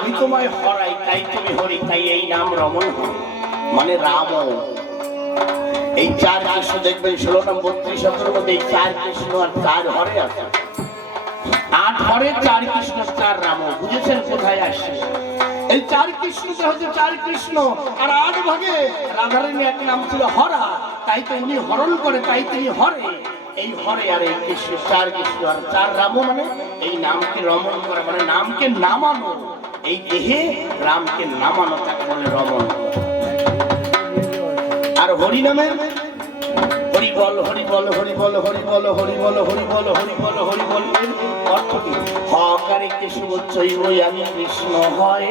আমি তোমায় হরাই তাই তুমি হরি তাই এই নাম রমণ মানে রাম। এই চার কৃষ্ণ দেখবেন ষোলো নাম বত্রিশ শতকের মধ্যে এই চার কৃষ্ণ আর চার হরে আছে। আট হরে চার কৃষ্ণ চার রাম। বুঝেছেন কোথায় আসছে? এই চার কৃষ্ণটা হচ্ছে চার কৃষ্ণ। আর আট ভাগে রাধারানী এক নাম ছিল হরা। তাই তো উনি হরণ করে তাই তিনি হরে। এই হরে আর এই কৃষ্ণ চার কৃষ্ণ আর চার রাম মানে এই নামকে রমণ করে মানে নামকে নামানো। এই দেহে রামকে নামানো তাকে বলে রমণ। আর হরি নামে হরি বল হরি বল হরি বল হরি বল হরি বল হরি বল হরি বল হরি বল অর্থ কি? হকারে কৃষ্ণ চৈব আমি কৃষ্ণ হয়।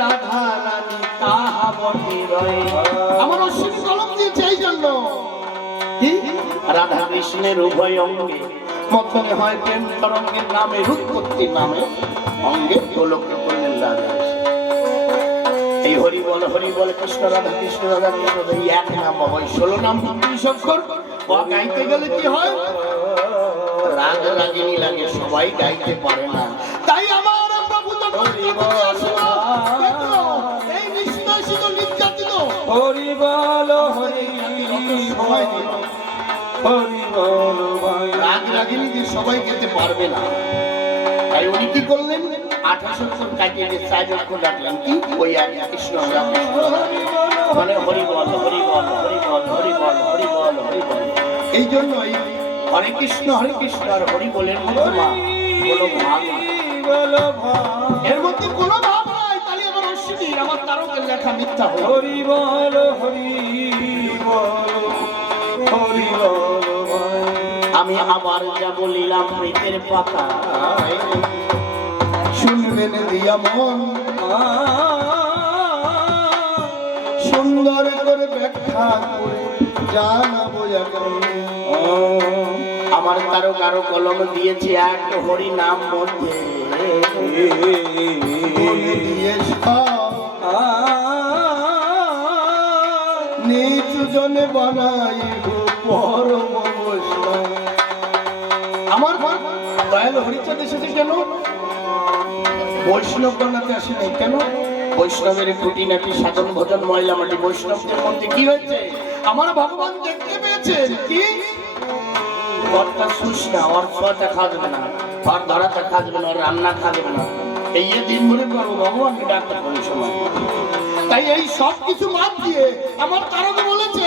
রাধা রানী তাহা বটে রয়। আমার অশ্বিন কলম দিয়েছে এই জন্য। রাধা কৃষ্ণের উভয় অঙ্গে। মতনে হয় প্রেম তরঙ্গের নামে উৎপত্তি নামে অঙ্গে গোলকে করলেন রাধা এই হরি বল হরি বল কৃষ্ণ রাধা কৃষ্ণ রাধা কৃষ্ণ এই এক নাম এই ষোলো নাম অক্ষর ও গাইতে গেলে কি হয়? রাগ রাগিনী লাগে সবাই গাইতে পারে না। তাই আমার প্রভু দেখল, এই নির্যাতিত। হরি বল হরি সবাই রাগিনী দিয়ে সবাই যেতে পারবে না। তাই উনি কি করলেন? আঠাশ অক্ষর কাটিয়ে দিয়ে চার অক্ষর রাখলেন কি? ওই এক কৃষ্ণ। মানে হরি বল হরি বল হরি বল হরি বল হরি বল হরি বল। এই জন্যই হরে কৃষ্ণ হরে কৃষ্ণ, আর হরি বলের মধ্যে মা। কোনো ভাগ এর মধ্যে কোনো ভাব নাই, তাহলে আমার অশ্বিনী, আমার তারকের লেখা মিথ্যা হরি বল হরি বল হরি বল। আমি আবার যা বলিলাম মৃতের পাতা। শুনবেন দিয়া মন। সুন্দর করে ব্যাখ্যা করে জানাব এখন। আমার কারও কারও কলম দিয়েছে এক হরি নাম মধ্যে সব। জনে বানাই দয়াল হরিচাঁদ এসেছে কেন? বৈষ্ণব বানাতে আসে নাই কেন? বৈষ্ণবের খুঁটি নাকি সাধন ভজন ময়লা মাটি? বৈষ্ণবদের মধ্যে কি হয়েছে? আমার ভগবান দেখতে পেয়েছেন, কি? তাই এই সব কিছু বাদ দিয়ে আমার তারকে বলেছে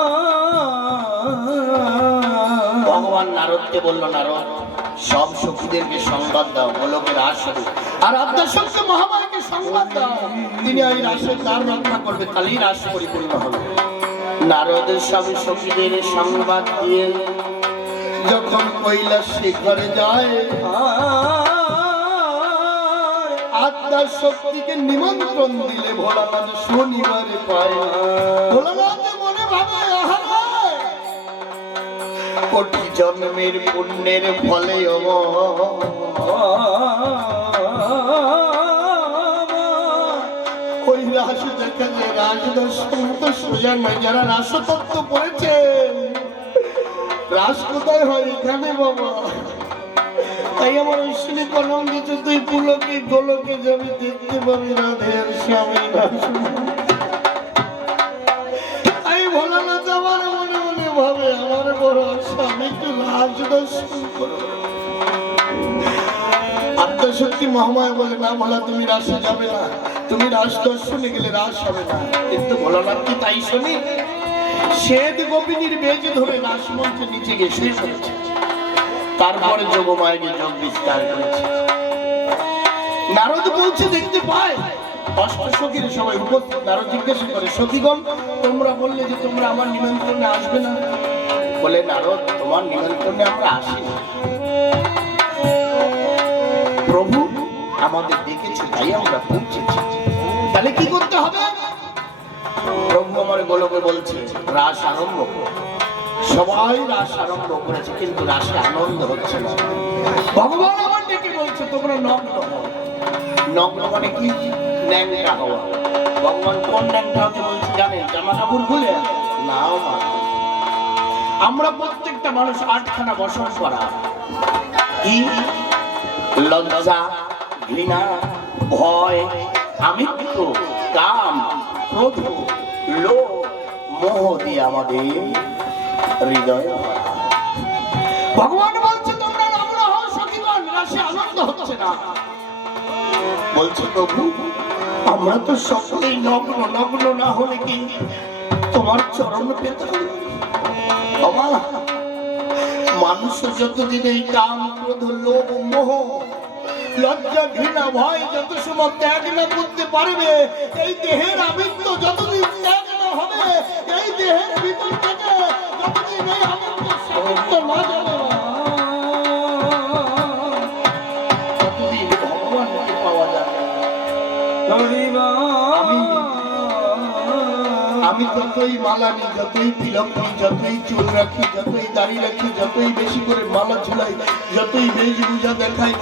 ভগবান নারদকে বলল, নারদ, সব সখীদেরকে সংবাদ দাও, গোলকের রাস আর আপনার সঙ্গে মহামারীকে সংবাদ দাও। তিনি এই রাসের দ্বার রক্ষা করবে, তাহলেই রাস পরিপূর্ণ হবে। নারদের সব সখীদের সংবাদ দিয়ে যখন কৈলাস শিখরে যায় আত্মার শক্তিকে নিমন্ত্রণ দিলে ভোলানাথ শনিবারে পায়। ভোলানাথ কোটি জন্মের পুণ্যের ফলে সোজা নয়, যারা রাসতত্ত্ব পড়েছেন রাস কোথায় হয় এখানে, বাবা। তাই আমার ঐশ্বরী কলম দিতে তুই পুলকে গোলকে যাবি দেখতে পাবি রাধে আর স্বামী। রাস ভাবে আমার বড় স্বামী একটু রাজ দর্শন করো। আত্মশক্তি মহামায় বলে না ভোলা তুমি রাসে যাবে না। তুমি রাস দর্শনে গেলে রাস হবে না। কিন্তু ভোলানাথ কি তাই শুনি? শ্বেত গোপিনীর বেজ ধরে রাস মঞ্চে নিচে গিয়ে শুয়ে পড়েছে। তারপরে যোগমায়কে যোগ বিস্তার করেছে। নারদ বলছে, দেখতে পায়। অষ্ট সখীর সবাই উপস্থিত নারদ জিজ্ঞাসা করে, সখীগণ, তোমরা বললে যে তোমরা আমার নিমন্ত্রণে আসবে না? বলে নারদ তোমার নিমন্ত্রণে আমরা আসি। প্রভু, আমাদের ডেকেছে তাই আমরা পৌঁছেছি। তাহলে কি করতে হবে? প্রভু আমার গোলকে বলছে, রাস আরম্ভ সবাই রাস আরম্ভ করেছে, কিন্তু রাসে আনন্দ হচ্ছে না। ভগবান আমার ডেকে বলছে, তোমরা নগ্ন হও। নগ্ন মানে কি? ন্যাংটা হওয়া। ভগবান কোন ন্যাংটা হতে বলছে জানেন? জামা কাপড় খুলে? নাও মা। আমরা প্রত্যেকটা মানুষ আটখানা বসন করা। কি? লজ্জা, ঘৃণা, ভয় আমিত্ব কাম, ক্রোধ, লোভ, মোহ দিয়ে আমাদের হৃদয় ভগবান বলছে, তোমরা নগ্ন হও সখীগণ রাশি আনন্দ হচ্ছে না। বলছে, প্রভু, আমরা তো সকলেই নগ্ন নগ্ন না হলে কি তোমার চরণ পেতে হবে? বাবা মানুষ যতদিন এই কাম ক্রোধ, লোভ, মোহ, লজ্জা, ঘৃণা, ভয়, যত সময় ত্যাগ না করতে পারবে, এই দেহের আমিত্ব যতদিন ত্যাগ না হবে, এই দেহের ভিতর থেকে যতদিন এই আমিত্ব না যাবে, ততদিন ভগবানকে পাওয়া যাবে আমি যতই মালা নিই যতই তিলক যতই চুল রাখি, যতই দাড়ি রাখি, যতই বেশি করে মালা ঝুলাই, যতই বেশভূষা দেখাই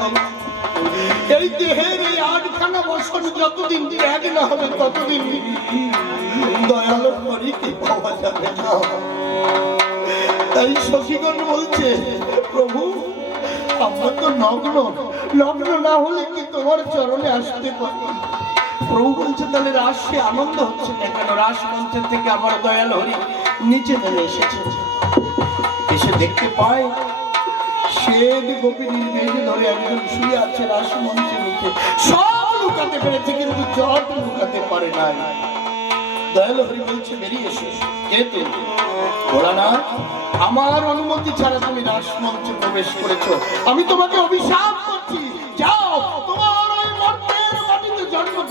এই দেহের এই আটখানা বছর যতদিন ত্যাগ না হবে, ততদিন দয়ালু হরিকে পাওয়া যাবে না। তাই সখীগণ বলছে, প্রভু, আমরা তো নগ্ন নগ্ন না হলে কি তোমার চরণে আসতে পারি প্রভু বলছে তাহলে রাসে আনন্দ হচ্ছে না কেন রাস মঞ্চের থেকে আমার দয়াল হরি নিচে নেমে এসেছে। এসে দেখতে পায় ধরে একজন শুয়ে আছে রাস মঞ্চের সব লুকাতে পেরেছে, কিন্তু জট লুকাতে পারে দয়াল হরি বলছে, বেরিয়ে ভোলানাথ আমার অনুমতি ছাড়া তুমি রাসমঞ্চে প্রবেশ করেছ। আমি তোমাকে অভিশাপ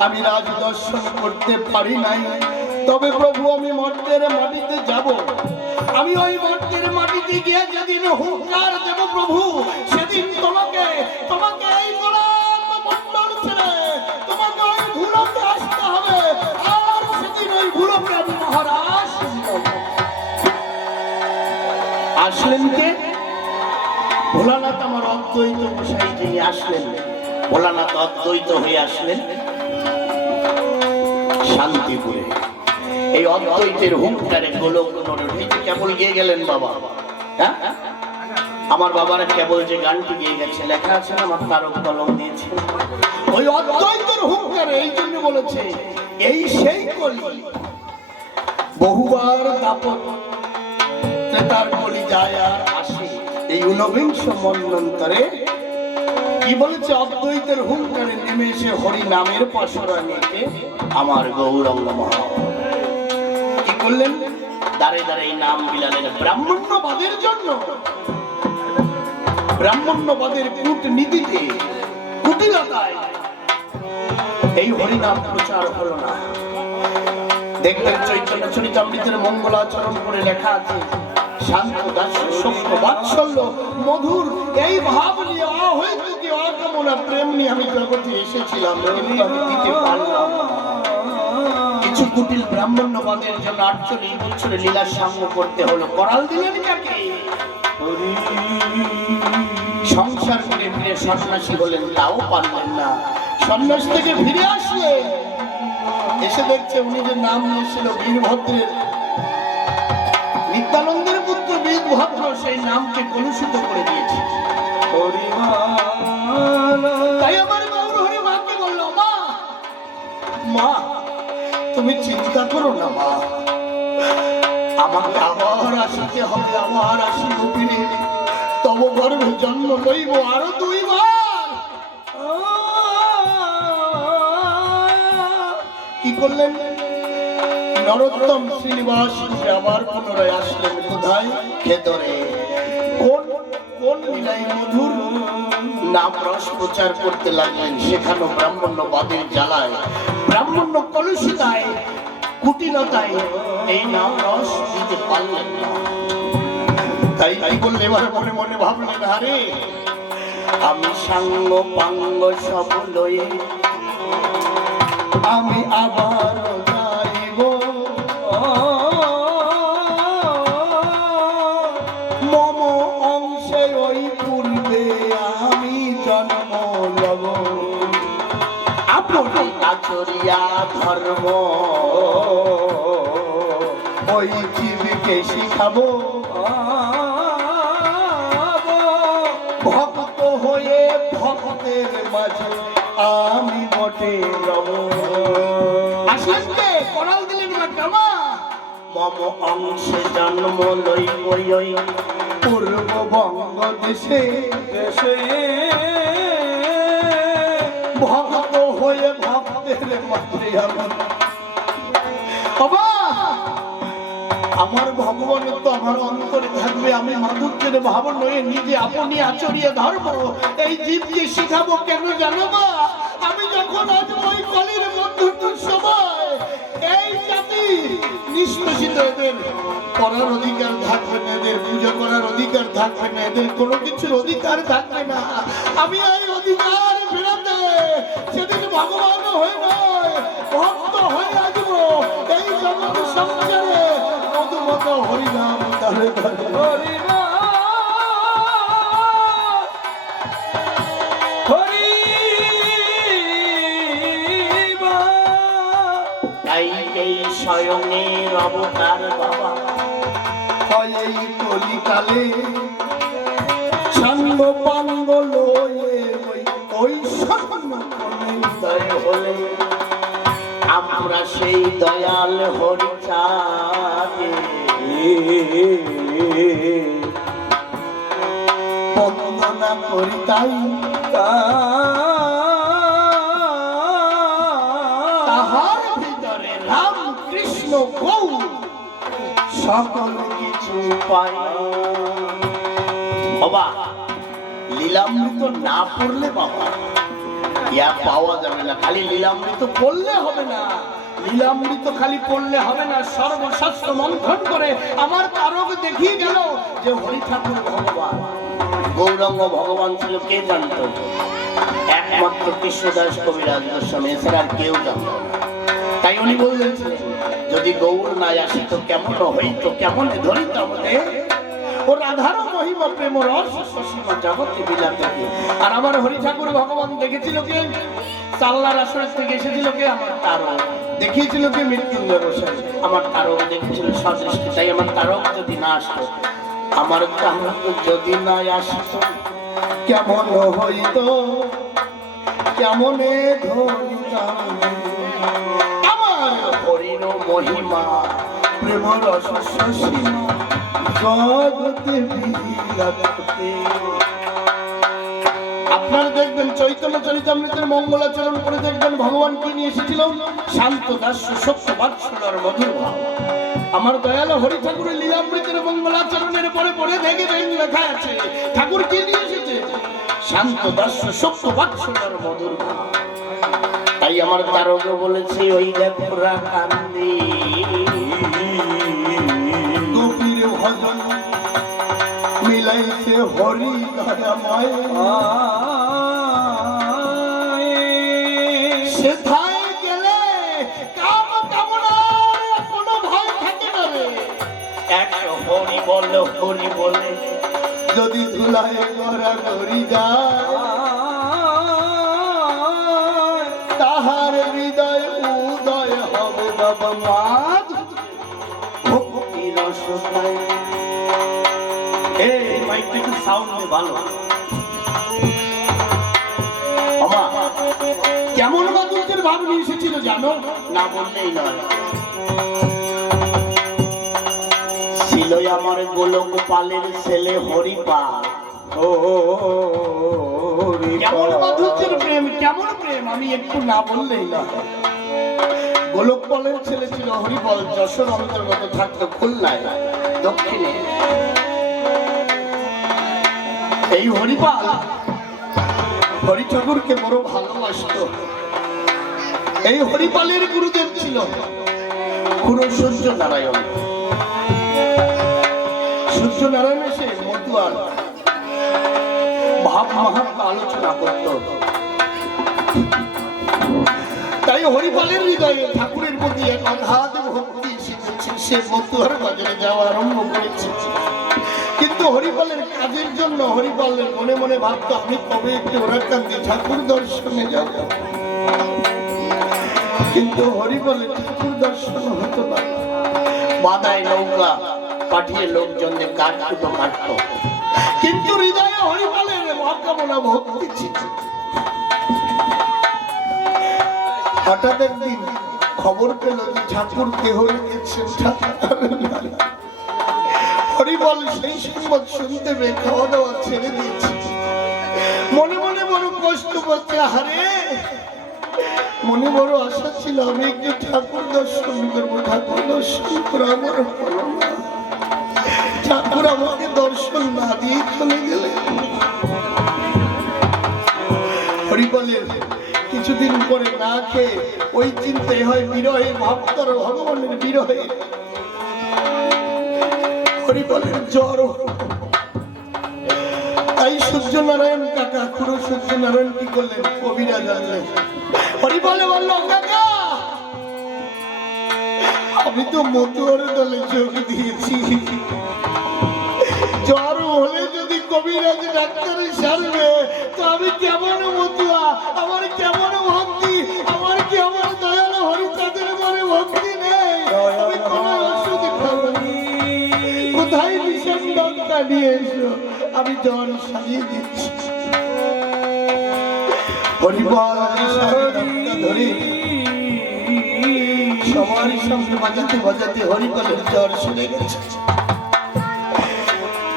আমি রাজ দর্শন করতে পারি নাই। তবে প্রভু, আমি মর্তের মাটিতে যাব। আমি ওই মর্তের মাটিতে গিয়ে যেদিন হুঙ্কার দেব প্রভু, সেদিন তোমাকে তোমাকে এই ভোলানাথ আমার অদ্বৈত গোসাই যিনি আসলেন। ভোলানাথ অদ্বৈত হয়ে আসলেন। শান্তিপুরে। এই অদ্বৈতের হুঙ্কারে গোলক নরহৃতি কেবল গিয়ে গেলেন বাবা। হ্যাঁ? আমার বাবার কেবল যে গানটি গিয়ে গেছে, লেখা আছে না, আমার তারক কলম দিয়েছে। ওই অদ্বৈতের হুঙ্কারে এই জন্য বলেছে, এই সেই কলি বহুবার দাপট তার কলি যায় আর আসে। এই ঊনবিংশ মন্বন্তরে কি বলেছে? অদ্বৈতের হুঙ্কারে নেমে এসে হরি নামের পশরা নিতে আমার কি করলেন? এই নাম বিলালেন ব্রাহ্মণ্যবাদের জন্য। ব্রাহ্মণ্যবাদের কূটনীতিতে, কুটিলতায়। এই হরিনাম প্রচার হলো না। দেখবেন চৈতন্য চরিতামৃতের মঙ্গলাচরণ করে লেখা আছে মধুর এই ভাব নিয়ে অহৈত কি অকামনা প্রেম নিয়ে আমি জগতে এসেছিলাম কিছু কুটিল ব্রাহ্মণ্যবাদের জন্য আটচল্লিশ বছরে সাম্য করতে হলো। করাল দিলেন কাকে? সংসার করে ফিরে সন্ন্যাসী হলেন, তাও পারলেন না। সন্ন্যাস থেকে ফিরে আসলেন এসে দেখছে উনি যে নাম নিয়েছিল বীরভদ্রের। নিত্যানন্দের পুত্র সেই নামকে কলুষিত করে দিয়েছে। তাই আমার গৌর হরি মাকে বলল, মা মা, তুমি চিন্তা করো না, মা। আমাকে আবার আসিতে হবে, আমার আসিব ফিরে। তব গর্ভে জন্ম লইব আরও দুইবার। কি করলেন? নরোত্তম শ্রীনিবাস আবার পুনরায় আসলেন কোথায়? খেতরে কোন কোন লীলায় মধুর নাম রস প্রচার করতে লাগলেন? সেখানে ব্রাহ্মণ্য ব্রাহ্মণ্যবাদের জ্বালায়। ব্রাহ্মণ্য কলুষিতায় কুটিলতায় এই নাম রস দিতে পারলেন না। তাই তাই বললে এবার মনে মনে ভাবলেন আরে আমি সাঙ্গ পাঙ্গ সব লয়ে আমি আবার আচরিয়া ধর্ম। ওই জীবকে শিখাবো। ভক্ত হয়ে ভক্তের মাঝে আমি বটে রব। করাল দিলেন না মম অংশে জন্ম লই ওই পূর্ববঙ্গ দেশে। দেশে। ভক্ত হয়ে বাবা! আমার ভগবান তো আমার অন্তরে থাকবে, আমি মাধুর্যের ভাব নয়ে নিজে আপনি আচরিয়ে ধর্ম, এই জীবকে শিখাবো কেন জানো আমি যখন আজ ওই কলির বন্ধুত্বের সময় এই জাতি নিষ্পেষিত, এদের করার অধিকার থাকবে না, এদের পুজো করার অধিকার থাকবে না, এদের কোনো কিছুর অধিকার থাকবে না। আমি এই অধিকার সেদিন ভগবান হয়ে নয় ভক্ত হয়ে আসব। এই জগৎ সংসারে মধুমত হরিনাম ধরে ধরে স্বয়ংয়ের অবতার বাবা। কলিকালে সেই দয়াল হরিচাঁদে। বন্দনা তাহার ভিতরে রাম কৃষ্ণ গৌ সকল কিছু পাই। বাবা, লীলামৃত না পড়লে বাবা, ইয়া পাওয়া যাবে না। খালি লীলামৃত পড়লে হবে না। লীলামৃত খালি পড়লে হবে না, সর্বশাস্ত্র মন্থন করে আমার তারক দেখিয়ে গেল যে হরি ঠাকুর ভগবান। গৌরঙ্গ ভগবান ছিল, কে জানতো? একমাত্র কৃষ্ণদাস কবিরাজ গোস্বামী, এছাড়া আর কেউ জানত তাই উনি বললেন, যদি গৌর না আসিত কেমন হইত কেমন ধরিত আমাদের। ও রাধার মহিমা, প্রেম, রস, সসীমা জগতে বিলাতে আর আমার হরি ঠাকুর ভগবান দেখেছিল কে? চাল্লার আসরের থেকে এসেছিল কে? আমার তারক। দেখিয়েছিল কে মৃত্যুঞ্জয় গোসাই আমার তারক দেখেছিল সদৃষ্টি, তাই আমার তারক যদি না আসতো, আমার তারক যদি না আসতো, কেমন হইতো? কেমনে আমার হরিণ মহিমা প্রেম রস জগতে আপনারা দেখবেন চৈতন্য চরিতামৃতের মঙ্গলাচরণ করে দেখবেন ভগবান কি নিয়ে এসেছিল? শান্ত দাস্য সত্য বাৎসলার মধুর ভাব। আমার দয়াল হরি ঠাকুরের লীলামৃতের মঙ্গলাচরণের পরে পড়ে দেখবেন লেখা আছে, ঠাকুর কি নিয়ে এসেছে? শান্ত দাস্য সত্য বাৎসলার মধুর ভাব। তাই আমার তারক বলেছে, ওই দেখরা কান্দি হরি দয়াময় সেথায় গেলে কাম কামনার কোনো ভয় থাকে না রে। এক হরি বল হরি বলে। যদি ধুলায় গড়া গড়ি যায় তাহার হৃদয় উদয় হবে বাবা মাদ সাউন্ড ভালো। বাবা কেমন মাধুর্যের ভাব নিয়ে এসেছিল জানো? না বললেই নয়। ছিল আমার গোলক পালের ছেলে হরিপাল। ও কেমন। মাধুর্যের প্রেম কেমন প্রেম আমি একটু না বললেই না গোলক পালের ছেলে ছিল হরিপাল যশোর অন্তর্গত থাকতো খুলনায় দক্ষিণে। এই হরিপাল হরি ঠাকুরকে বড় ভালোবাসত। এই হরিপালের গুরুদেব ছিল খুড়ো সূর্য নারায়ণ। সূর্য নারায়ণ এসে মতুয়ার ভাব মাহাত্ম আলোচনা করত। তাই হরিপালের হৃদয়ে ঠাকুরের প্রতি এক অগাধ ভক্তি সে মতুয়ার বাজারে যাওয়া আরম্ভ করেছে। কিন্তু হরিপালের কাজের জন্য হরিপালের মনে মনে ভাবতো আমি কবে একটু ওরাকান্দি ঠাকুর দর্শনে যাব? কিন্তু হরিপালের ঠাকুর দর্শন হতো না। বাদায় নৌকা পাঠিয়ে লোকজনদের কাঠ কুটো কাটত। কিন্তু হৃদয়ে হরিপালের মহাকামনা ভক্তি ছিল। হঠাৎ একদিন খবর পেল যে ঠাকুর দেহ রেখেছেন হরিবল সেই সংবাদ শুনতে পেয়ে খাওয়া দাওয়া ছেড়ে দিয়েছে। মনে মনে বড় কষ্ট পাচ্ছে হারে মনে বড় আশা ছিল আমি একটু ঠাকুর দর্শন করব, ঠাকুর দর্শন করে আমার ঠাকুর আমাকে দর্শন না দিয়ে চলে গেলে হরিপালের কিছুদিন পরে না খেয়ে ওই চিন্তায় হয় বিরহে ভক্তর ভগবানের বিরহে। হরিপালের জ্বর। তাই সূর্য নারায়ণ কাকা খুড়ো সূর্য নারায়ণ কি করলেন? কবিরা জানলেন। হরিপালে বলল কাকা! আমি তো মতুয়ার দলে যোগ দিয়েছি। জ্বর হলে যদি কবিরাজ ডাক্তারে সারবে, তো আমি কেমন মতুয়া? আমার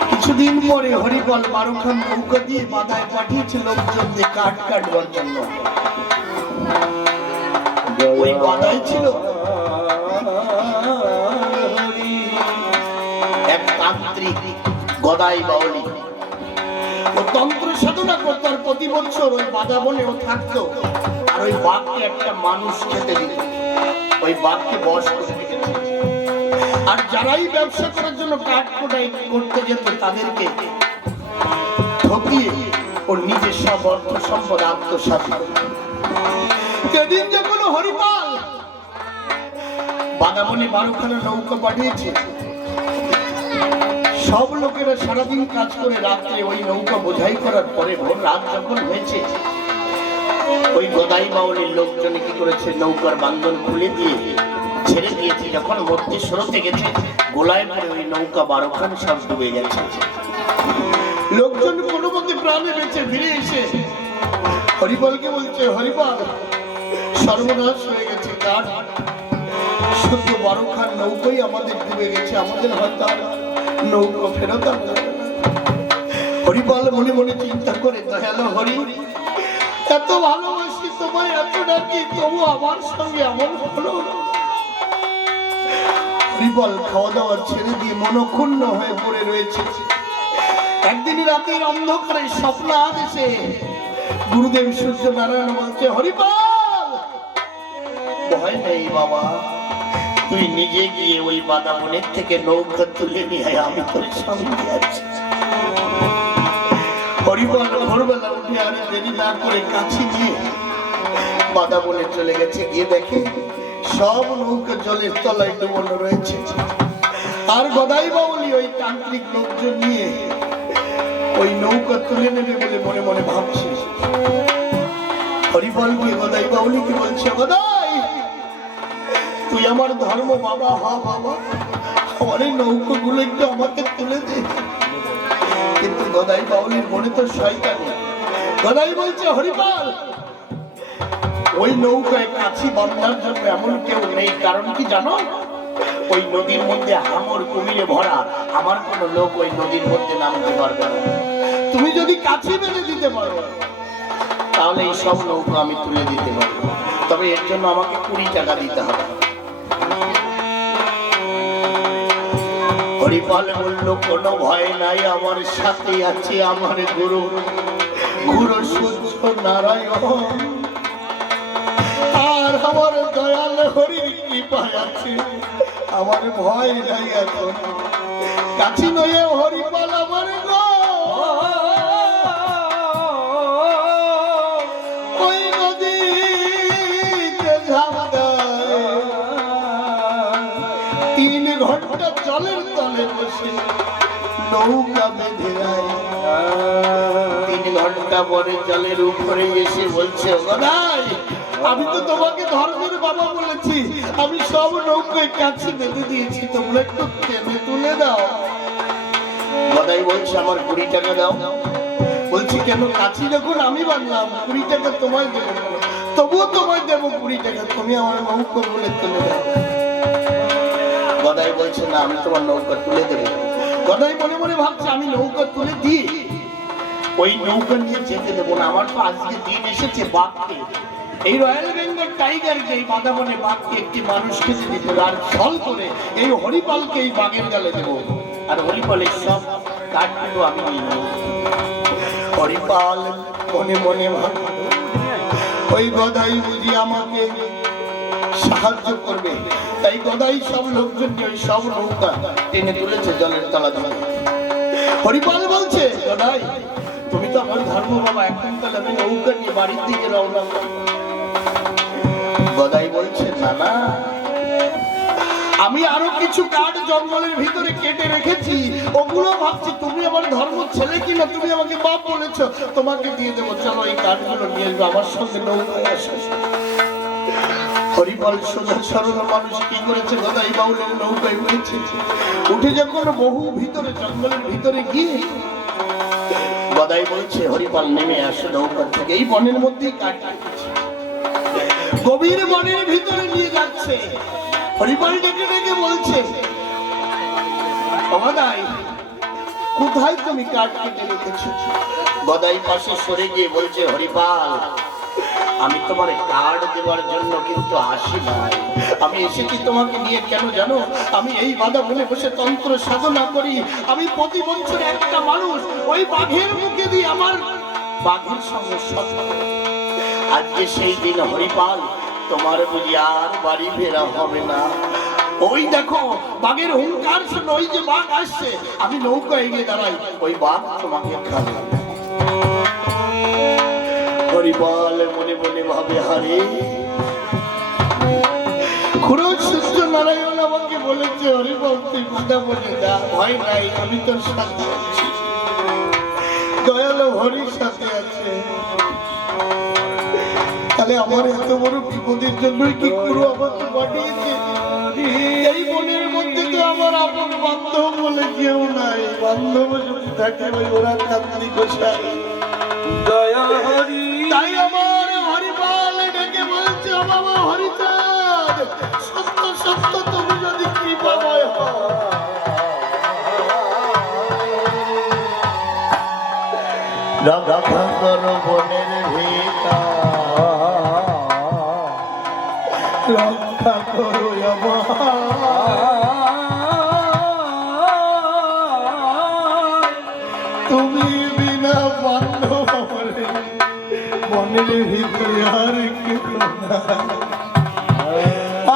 কিছুদিন পরে হরিবল বারোখান নৌকা দিয়ে বাধায় পাঠিয়েছে লোকজনদের কাঠ কাটবার জন্য ওই বাধায় ছিল। এক তান্ত্রিক গদাই বাউলি। ও তন্ত্র সাধনা করতো আর প্রতি বছর ওই বাধা বনে ও থাকতো। আর ওই বাঘকে একটা মানুষ খেতে দিত। ওই বাঘকে বস করে আর যারাই ব্যবসা করার জন্য কাঠ কোটাই করতে যেত তাদেরকে ঠকিয়ে ও নিজের সব অর্থ সম্পদ আত্মসাৎ করত। সেদিন যখন হরিপাল বাদামনে বারোখানা নৌকা পাঠিয়েছে। সব লোকেরা সারাদিন কাজ করে রাত্রে ওই নৌকা বোঝাই করার পরে ভোর রাত যখন হয়েছে, ওই গদাই বাউলের লোকজনে কি করেছে? নৌকার বান্ধন খুলে দিয়ে ছেড়ে দিয়েছে। যখন মধ্যে স্রোতে গেছে, গোলায় পরে ওই নৌকা বারোখান সব ডুবে গেছে। লোকজন কোনো মতে প্রাণে বেঁচে ফিরে এসে হরিপালকে বলছে হরিপাল সর্বনাশ হয়ে গেছে কাঠ। শুধু বারোখান নৌকোই আমাদের ডুবে গেছে। আমাদের হয়তো নৌকো ফেরত মনে মনে চিন্তা করে, দয়ালো হরি, এত ভালোবাসি তোমায়, এত ডাকি তবু আমার সঙ্গে এমন হলো না। হরিপাল খাওয়া দাওয়া ছেড়ে দিয়ে মনক্ষুণ্ণ হয়ে পড়ে রয়েছে। একদিন রাতের অন্ধকারে স্বপ্ন আদেশে গুরুদেব সূর্য নারায়ণ বলছে, হরিপাল, ভয় নেই বাবা। তুই নিজে গিয়ে ওই বাদামনের থেকে নৌকা তুলে নিয়ে আমি তোর সঙ্গে আছি। হরিপাল ভোরবেলা উঠে আর দেরি না করে কাছে গিয়ে চলে গেছে। গিয়ে দেখে সব নৌকা জলের তলায় ডুবানো রয়েছে। আর গদাই বাউলি ওই তান্ত্রিক লোকজন নিয়ে ওই নৌকা তুলে নেবে বলে মনে মনে ভাবছে। হরিপাল গিয়ে গদাই বাউলিকে বলছে, গদাই তুই আমার ধর্ম, বাবা, হা, বাবা। আমার এই নৌকো গুলো একটু আমাকে তুলে দে। কিন্তু গদাই বাউলির মনে তো শয়তানি। গদাই বলছে, হরিপাল, ওই নৌকায় কাছি বান্ধার জন্য এমন কেউ নেই। কারণ কি জানো? ওই নদীর মধ্যে হাঙর কুমিরে ভরা। আমার কোনো লোক ওই নদীর মধ্যে নামতে পারবে না। তুমি যদি কাছে বেঁধে দিতে পারো, তাহলে এই সব নৌকা আমি তুলে দিতে পারব। তবে এর জন্য আমাকে কুড়ি টাকা দিতে হবে। হরিপাল বলল, কোনো ভয় নাই, আমার সাথে আছে আমার গুরু। গুরু সূর্য নারায়ণ। আর আমার দয়াল হরির কৃপায় আছে। আমার ভয় নাই এখন। কাছি নয়ে হরিপাল আমার গো। নৌকা বেঁধে তিন ঘণ্টা পরে জলের উপরে এসে বলছে আমি তো তোমাকে ধর্মের বাবা বলেছি। আমি সব নৌকায় কাছে বেঁধে দিয়েছি, তোমরা একটু টেনে তুলে দাও। গদাই বলছে, আমার কুড়ি টাকা দাও। বলছি, কেন কাছি যখন আমি বানলাম। কুড়ি টাকা তোমায় দেবো তবুও তোমায় দেবো কুড়ি টাকা। তুমি আমার নৌকা বলে তুলে দাও। গদাই বলছে, না, আমি তোমার নৌকা তুলে দেবো। গদাই মনে মনে ভাবছে, আমি নৌকা তুলে দিই। ওই নৌকা নিয়ে যেতে দেবো না। আমার তো আজকে দিন এসেছে বাঘকে। এই রয়্যাল বেঙ্গল টাইগারকে এই বাদাবনে বাঘকে একটি মানুষকে হবে। আর ফল করে এই হরিপালকে এই বাঘের গালে দেবো। আর হরিপালের সব কাঠগুলো আমি নিয়ে হরিপাল মনে মনে ভাবলো, ওই গদাই বুঝি আমাকে সাহায্য করবে। তাই গদাই সব লোকজনকে ওই সব নৌকা টেনে তুলেছে জলের তলা থেকে হরিপাল বলছে, গদাই, তুমি তো আমার ধর্ম বাবা, এখন তাহলে আমি নৌকা নিয়ে বাড়ির দিকে রওনা গদাই বলছে না না আমি আরও কিছু কাঠ জঙ্গলের ভিতরে কেটে রেখেছি। ওগুলো ভাবছি তুমি আমার ধর্ম ছেলে কিনা, তুমি আমাকে বাপ বলেছ, তোমাকে দিয়ে দেবো। চলো এই কাঠগুলো নিয়ে আসবে, আমার সঙ্গে নৌকায় আসো। উঠে যখন বহু ভিতরে, জঙ্গলের ভিতরে গিয়ে গদাই বলছে, হরিপাল, নেমে নৌকার থেকে। এই বনের মধ্যেই। গভীর বনের ভিতরে নিয়ে যাচ্ছে। হরিপাল ডেকে ডেকে বলছে, "ও গদাই, কোথায় তুমি কাঠ কেটে রেখেছো? গদাই পাশে সরে গিয়ে বলছে, হরিপাল আমি তোমার কার্ড দেওয়ার জন্য কিন্তু আসি নাই। আমি এসেছি তোমাকে নিয়ে, কেন জানো? আমি এই বাধা বলে বসে তন্ত্র সাধনা করি। আমি প্রতি বছর একটা মানুষ ওই বাঘের মুখে দিয়ে আমার বাঘের সঙ্গে আজকে সেই দিন হরিপাল, তোমার বুঝি আর বাড়ি ফেরা হবে না। ওই দেখো, বাঘের হুঙ্কার শুনে ওই যে বাঘ আসছে। আমি নৌকা এগিয়ে দাঁড়াই, ওই বাঘ তোমাকে খাবে। হরিপাল, মনে মনে ভাবে হারে তাহলে আমার এত বড় বিপদের জন্যই কি করু আমাকে পাঠিয়েছে? এই বনের মধ্যে তো আমার আপন বান্ধব বলে কেউ নাই। বান্ধব যদি থাকে ওই ওরা কান্দি গোসাই দয়া হরি রক্ষা করো বনের ভিতর রক্ষা করো তুমি বিনা বান্ধব বলে ভিতরে আর কেউ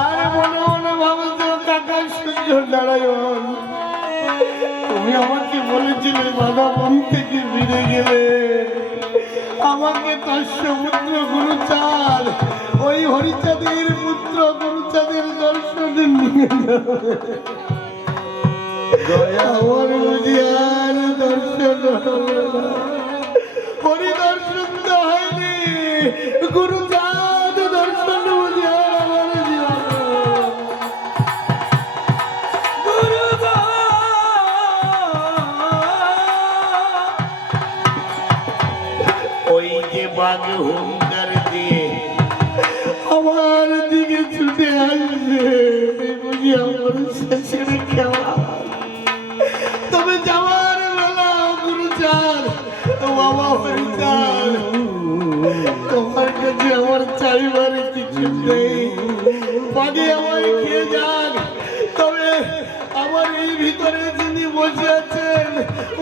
আর মনে মনে ভাবছ, কাকা সূর্য নারায়ণ তুমি আমাকে বলেছিলে বাধা বন থেকে ফিরে গেলে আমাকে তার সমুদ্র গুরুচাঁদ ওই হরিচাঁদের পুত্র দর্শনে বুঝি আর দর্শন হলো না। পরিদর্শন তো হয়নি গুরুচাঁদ আমার চাইবার কিছু নেই বাড়ি আমার খেয়ে যান তবে আমার এই ভিতরে যিনি বসে আছেন,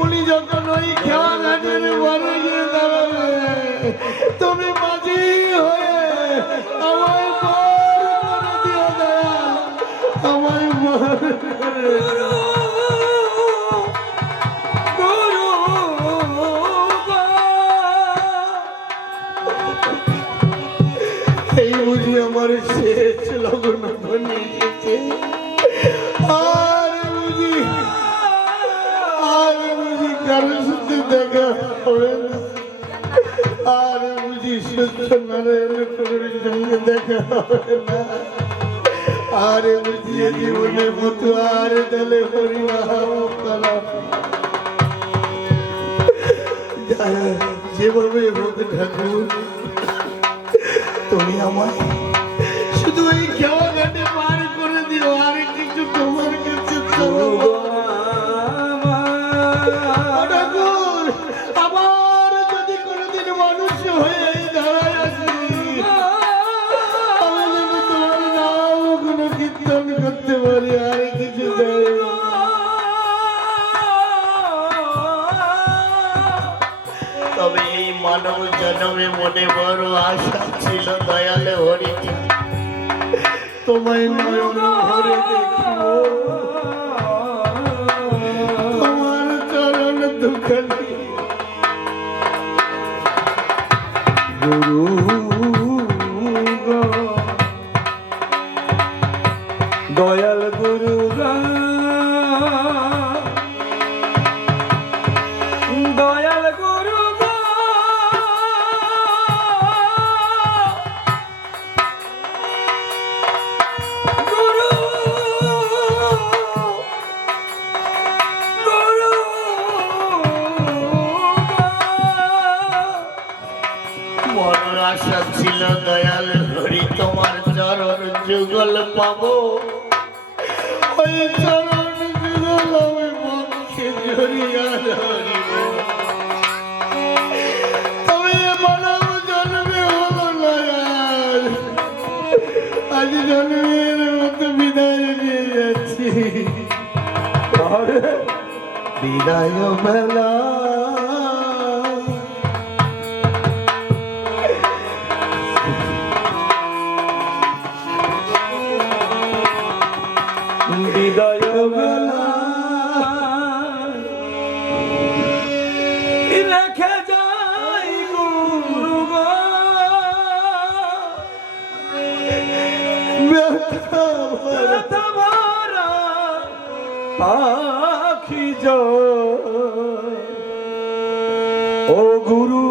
উনি যখন ওই খেয়াঘাটের বড় গিয়ে দাঁড়াবে সুস্থ নারায়ণের প্রকৃতির সঙ্গে দেখা হবে না আর বুঝিয়ে জীবনে যেভাবে হোক ঠাকুর তুমি আমায় তবে মনে বড় আশা ছিল দয়ালে হরি তোমায় নয়ন ভরে দেখিও বিদায় বেলা বিদায় বেলা রেখে যাই ব্যথা ভরা আ জয় ও গুরু